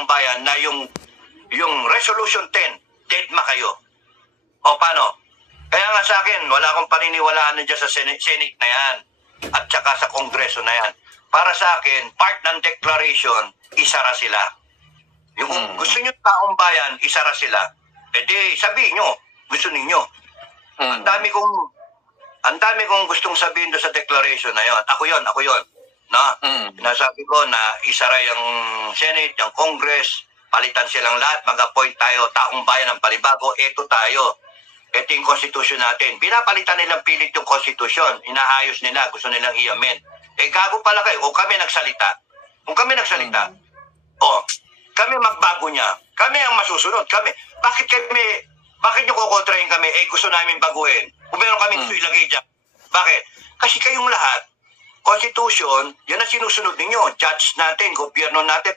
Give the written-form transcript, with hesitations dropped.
taong bayan na yung Resolution 10, deadma kayo. O paano? Kaya nga sa akin, wala akong paniniwalaan na dyan sa Senate na yan at saka sa Kongreso na yan. Para sa akin, part ng declaration, isara sila. Yung gusto nyo taong bayan, isara sila. E di, sabihin nyo, gusto ninyo. Ang dami kong gustong sabihin doon sa declaration na yon. Ako yon. No? Nasabi ko na isara yung Senate, yung Congress, palitan silang lahat, mag-appoint tayo, taong bayan ng palibago, eto tayo. Ito yung constitution natin. Pinapalitan nilang pilit yung constitution. Inaayos nila, gusto nilang i-amend. Eh, gago pala kayo. O kami nagsalita. Kung kami nagsalita, kami magbago niya. Kami ang masusunod. Bakit nyo kukontrahin kami? Eh, gusto namin baguhin. Kung meron kami gusto ilagay dyan. Bakit? Kasi kayong lahat, constitution, yan ang sinusunod ninyo. Judge natin, gobyerno natin,